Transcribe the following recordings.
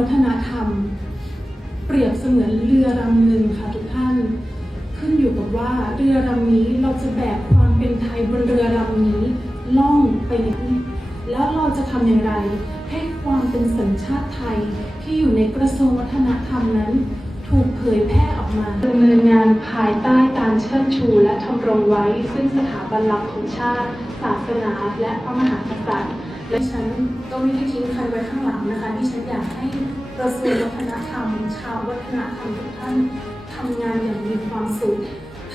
วัฒนธรรม เปรียบเสมือนเรือลำหนึ่งค่ะทุกท่าน ขึ้นอยู่กับว่าเรือลำนี้เราจะแบกความเป็นไทยบนเรือลำนี้ล่องไปไหนแล้วเราจะทำอย่างไร ให้ความเป็นสัญชาติไทยที่อยู่ในกระทรวงวัฒนธรรมนั้น ถูกเผยแพร่ออกมาดำเนินงานภายใต้การเชิดชูและทำรงไว้ ซึ่งสถาบันหลักของชาติ ศาสนาและพระมหากษัตริย์ และฉันก็ไม่ได้ทิ้งใครไว้ข้างหลังนะคะที่ฉันอยากให้กระทรวงวัฒนธรรม ชาววัฒนธรรมทุกท่านทำงานอย่างมีความสุข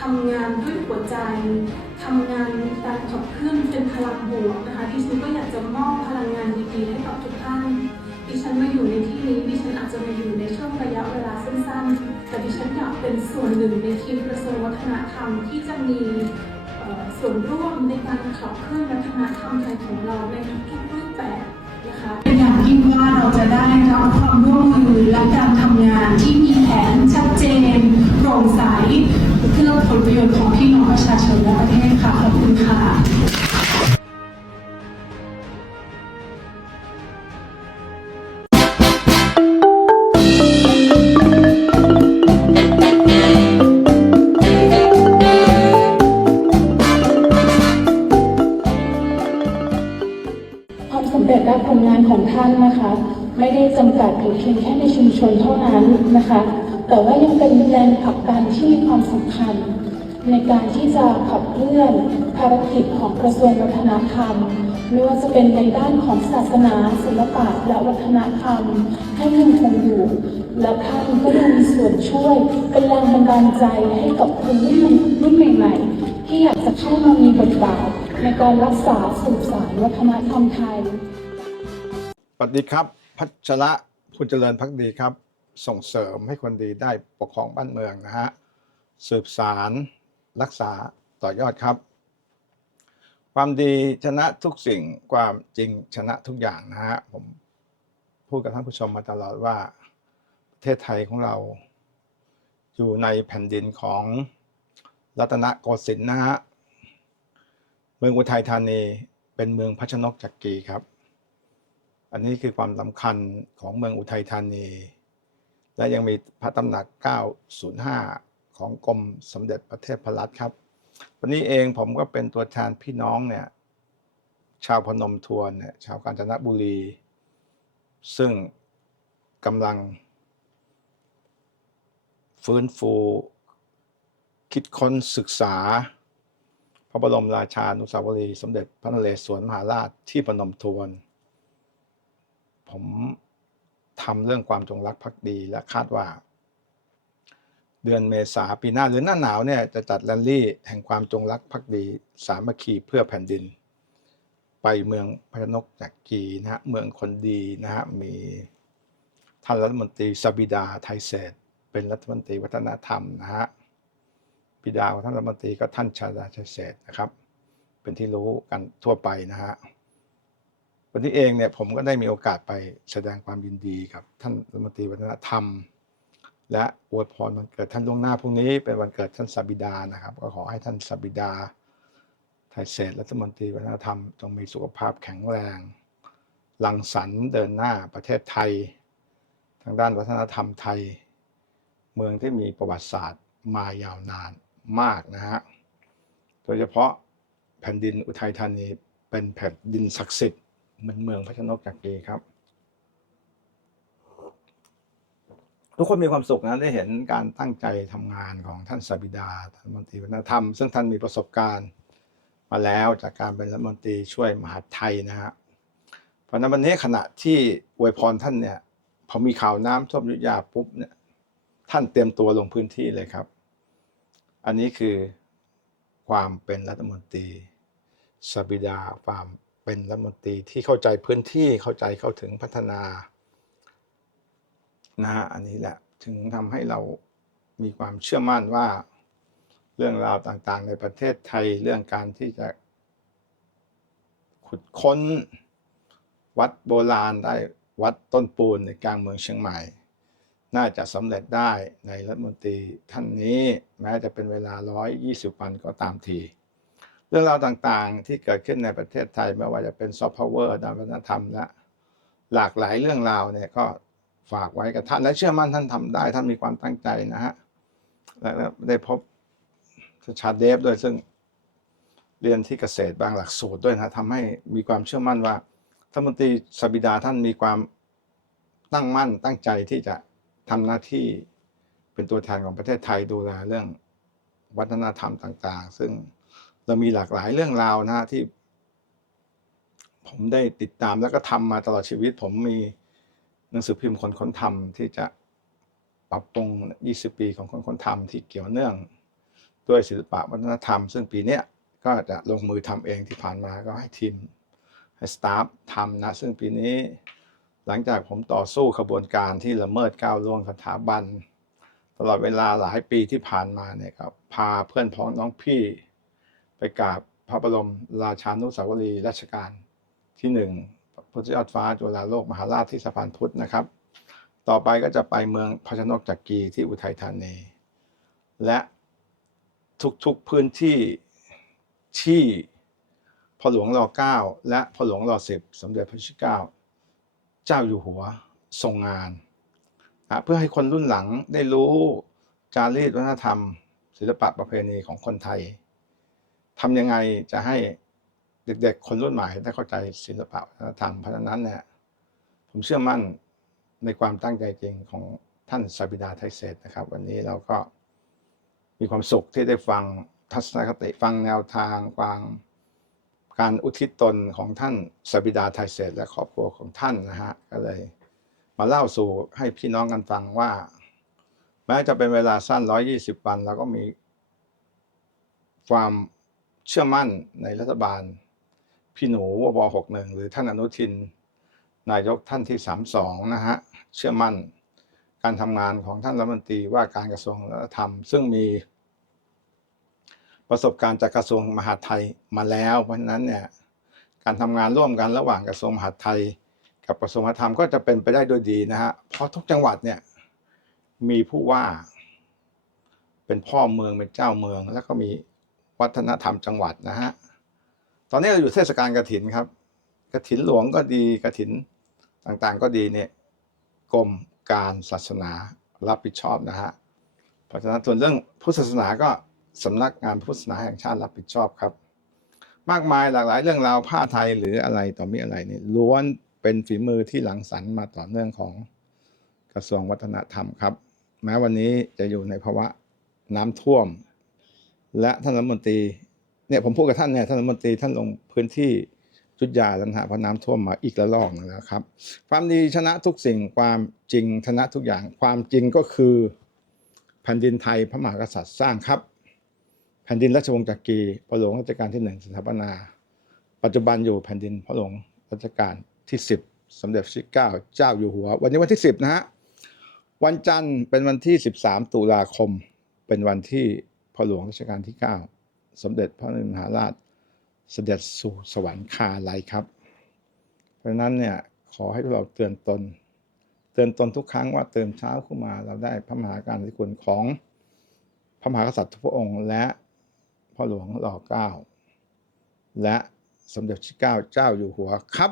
ทำงานด้วยหัวใจทำงานการขับเคลื่อนเป็นพลังบวกนะคะที่ฉันก็อยากจะมอบพลังงานดีๆให้กับทุกท่านดิฉันมาอยู่ในที่นี้ดิฉันอาจจะมาอยู่ในช่วงระยะเวลาสั้นๆ แต่ดิฉันอยากเป็นส่วนหนึ่งในทีมกระทรวงวัฒนธรรมที่จะมี ส่วนร่วมในการขับเคลื่อนวัฒนธรรมไทยของเราในทุกๆ ของท่านนะคะ ไม่ได้จำกัดอยู่เพียงแค่ในชุมชนเท่านั้นนะคะ แต่ว่ายังเป็นแรงผลักดันที่มีความสำคัญ ในการที่จะขับเคลื่อนภารกิจของกระทรวงวัฒนธรรมไม่ว่าจะเป็นในด้านของศาสนาศิลปะและวัฒนธรรม ให้ยังคงอยู่ และท่านก็ยังมีส่วนช่วยเป็นแรงบันดาลใจให้กับคนรุ่นรุ่นใหม่ๆ ที่อยากจะเข้ามามีบทบาทในการรักษาสืบสานวัฒนธรรมไทย สวัสดีครับ พัชระคุณเจริญพักดีครับ ส่งเสริมให้คนดีได้ปกครองบ้านเมืองนะฮะสืบสารรักษาต่อยอดครับ ความดีชนะทุกสิ่งความจริงชนะทุกอย่างนะฮะผมพูดกับท่านผู้ชมมาตลอดว่าประเทศไทยของเรา อยู่ในแผ่นดินของรัตนโกสินทร์นะฮะเมืองอุทัยธานีเป็นเมืองพัชนกจักรีครับ อันนี้คือความสำคัญของเมืองอุทัยธานี และยังมีพระตำหนัก 905 ของกรมสมเด็จพระเทพรัตน์ครับ วันนี้เองผมก็เป็นตัวแทนพี่น้องเนี่ยชาวพนมทวนเนี่ยชาวกาญจนบุรี ซึ่งกำลัง ฟื้นฟู คิดค้นศึกษา พระบรมราชานุสาวรีย์สมเด็จพระนเรศวรมหาราชที่พนมทวน ผมทำเรื่องความจงรักภักดีและคาดว่า เดือนเมษาปีหน้าหรือหน้าหนาวเนี่ยจะจัดแรลลี่แห่งความจงรักภักดี สามัคคีเพื่อแผ่นดิน ไปเมืองพระนกจักรีนะฮะเมืองคนดีนะฮะมีท่านรัฐมนตรีสบิดาไทยเศรษฐเป็นรัฐมนตรีวัฒนธรรมนะฮะบิดาของท่านรัฐมนตรีก็ท่านชาดาไทยเศรษฐนะครับ เป็นที่รู้กันทั่วไปนะฮะ วันนี้เองเนี่ยผมก็ได้มีโอกาสไปแสดงความยินดีกับท่านรัฐมนตรีวัฒนธรรม และอวยพรวันเกิดท่านล่วงหน้าพรุ่งนี้เป็นวันเกิดท่านสบิดานะครับ ก็ขอให้ท่านสบิดาไทยเศรษรัฐมนตรีวัฒนธรรมจงมีสุขภาพแข็งแรงรังสรรเดินหน้าประเทศไทย ทางด้านวัฒนธรรมไทย เมืองที่มีประวัติศาสตร์มายาวนานมากนะฮะโดยเฉพาะแผ่นดินอุทัยธานีเป็นแผ่นดินศักดิ์สิทธิ์ เหมือนเมืองพระชนกจักรีครับ ทุกคนมีความสุขนะได้เห็นการตั้งใจทำงานของท่านสบิดาท่านรัฐมนตรีวัฒนธรรม ซึ่งท่านมีประสบการณ์มาแล้วจากการเป็นรัฐมนตรีช่วยมหาดไทยนะฮะเพราะนั้นวันนี้ขณะที่อวยพรท่านเนี่ยพอมีข่าวน้ำท่วมยุธยาปุ๊บเนี่ยท่านเตรียมตัวลงพื้นที่เลยครับ อันนี้คือความเป็นรัฐมนตรีสบิดาความ เป็นรัฐมนตรีที่เข้าใจพื้นที่เข้าใจเข้าถึงพัฒนานะฮะอันนี้แหละถึงทำให้เรามีความเชื่อมั่นว่าเรื่องราวต่างๆ ในประเทศไทยเรื่องการที่จะ ขุดค้นวัดโบราณได้วัดต้นปูนในกลางเมืองเชียงใหม่ น่าจะสำเร็จได้ในรัฐมนตรีท่านนี้แม้จะเป็นเวลา 120 วันก็ตามที รื่องราวต่างๆ ที่เกิดขึ้นในประเทศไทยไม่ว่าจะเป็นซอฟต์พาวเวอร์ด้านวัฒนธรรมและหลากหลายเรื่องราวเนี่ยก็ฝากไว้กับท่านและเชื่อมั่นท่านทำได้ท่านมีความตั้งใจนะฮะและได้พบชาเดฟด้วยซึ่งเรียนที่เกษตรบางหลักสูตรด้วยนะทำให้มีความเชื่อมั่นว่าท่านมนตรีสบิดาท่านมีความตั้งมั่นตั้งใจที่จะทำหน้าที่เป็นตัวแทนของประเทศไทยดูแลเรื่องวัฒนธรรมต่าง ๆ ซึ่ง เรามีหลากหลายเรื่องราวนะฮะที่ ผมได้ติดตามแล้วก็ทำมาตลอดชีวิต ผมมีหนังสือพิมพ์คนค้นธรรมที่จะปรับปรุง 20 ปีของคนค้นธรรมที่เกี่ยวเนื่อง ด้วยศิลปะวัฒนธรรม ซึ่งปีเนี้ยก็จะลงมือทำเองที่ผ่านมาก็ให้ทีมให้สตาฟทำนะ ซึ่งปีนี้หลังจากผมต่อสู้ขบวนการที่ละเมิดก้าวล่วงสถาบัน ตลอดเวลาหลายปีที่ผ่านมาเนี่ยครับพาเพื่อนพ้องน้องพี่ ไปกราบพระบรมราชานุสาวรีย์รัชกาลที่หนึ่งพุทธยอดฟ้าจุฬาโลกมหาราชที่สะพานพุทธนะครับ ต่อไปก็จะไปเมืองพระชนกจักรีที่อุทัยธานี และทุกๆพื้นที่ที่พระหลวงรอเก้าและพระหลวงรอสิบสมเด็จพระชิเก้าเจ้าอยู่หัวทรงงานนะเพื่อให้คนรุ่นหลังได้รู้จารีตวัฒนธรรม ศิลปะประเพณีของคนไทย ทำยังไงจะให้เด็กๆ คนรุ่นใหม่ได้เข้าใจศิลปะวัฒนธรรมเพราะฉะนั้นเนี่ยผมเชื่อมั่นในความตั้งใจจริงของท่านสบิดาไทยเศรษฐนะครับ วันนี้เราก็มีความสุขที่ได้ฟังทัศนคติฟังแนวทางฟังการอุทิศตนของท่านสบิดาไทยเศรษฐและครอบครัวของท่านนะฮะก็เลย มาเล่าสู่ให้พี่น้องกันฟังว่า แม้จะเป็นเวลาสั้น 120 วันเราก็มีความ เชื่อมั่นในรัฐบาล พี่หนูวบ61หนึ่งหรือท่านอนุทิน นายกท่านที่32นะฮะ เชื่อมั่นการทำงานของท่านรัฐมนตรีว่าการกระทรวงวัฒนธรรม ซึ่งมีประสบการณ์จากกระทรวงมหาดไทยมาแล้ว เพราะฉะนั้นเนี่ยการทำงานร่วมกันระหว่างกระทรวงมหาดไทย กับกระทรวงวัฒนธรรมก็จะเป็นไปได้โดยดีนะฮะเพราะทุกจังหวัดเนี่ยมีผู้ว่า เป็นพ่อเมืองเป็นเจ้าเมือง แล้วก็มี วัฒนธรรมจังหวัดนะฮะ ตอนนี้เราอยู่เทศกาลกระถินครับ กระถินหลวงก็ดีกระถินต่างๆก็ดีเนี่ยกรมการศาสนารับผิดชอบนะฮะ เพราะฉะนั้นส่วนเรื่องพุทธศาสนาก็สำนักงานพุทธศาสนาแห่งชาติรับผิดชอบครับ มากมายหลากหลายเรื่องราวผ้าไทยหรืออะไรต่อมีอะไรเนี่ยล้วนเป็นฝีมือที่หลังสรรมาต่อเนื่องของกระทรวงวัฒนธรรมครับ แม้วันนี้จะอยู่ในภาวะน้ำท่วม และท่านรัฐมนตรีเนี่ยผมพูดกับท่านเนี่ยท่านรัฐมนตรีท่านลงพื้นที่จุดยาล้วนะพระน้ำท่วมมาอีกระลอกนึงแล้วครับ ความดีชนะทุกสิ่งความจริงชนะทุกอย่าง ความจริงก็คือแผ่นดินไทยพระมหากษัตริย์สร้างครับ แผ่นดินราชวงศ์จักรีพระหลวงรัชกาลที่หนึ่งสถาปนา ปัจจุบันอยู่แผ่นดินพระหลวงรัชกาลที่10สมเด็จพระชิเก้าเจ้าอยู่หัว วันนี้วันที่10นะฮะวันจันทร์เป็นวันที่13ตุลาคมเป็นวันที่ พระหลวงรัชกาลที่ 9 สมเด็จพระนเรศมหาราชเสด็จสู่สวรรคาลัยครับ เพราะนั้นเนี่ยขอให้พวกเราเตือนตน เตือนตนทุกครั้งว่าเตื่นเช้าขึ้นมา เราได้พระมหาการธิคุณของพระมหากษัตริย์ทุกพระองค์ และพ่อหลวงรอเก้าและสมเด็จที่เก้าเจ้าอยู่หัวครับ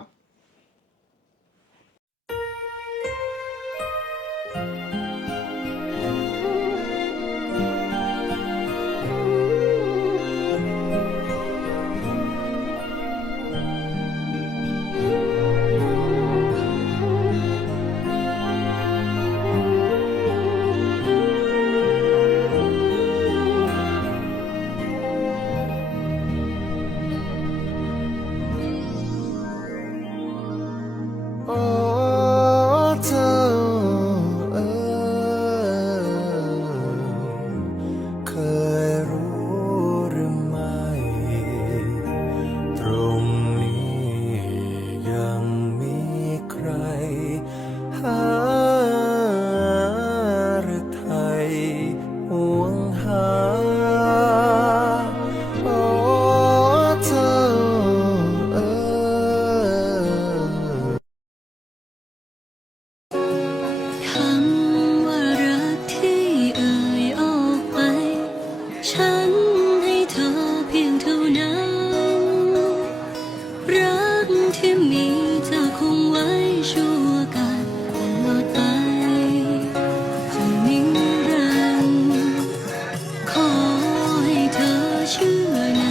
เชื่อใน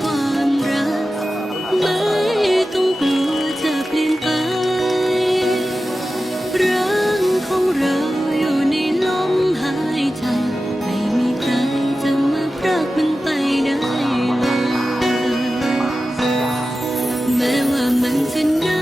ความรัก ไม่ต้องกลัวจะเปลี่ยนไป รักของเราอยู่ในลมหายใจ ไม่มีใครจะมาพรกมันไปได้แม้ว่ามันจะนาน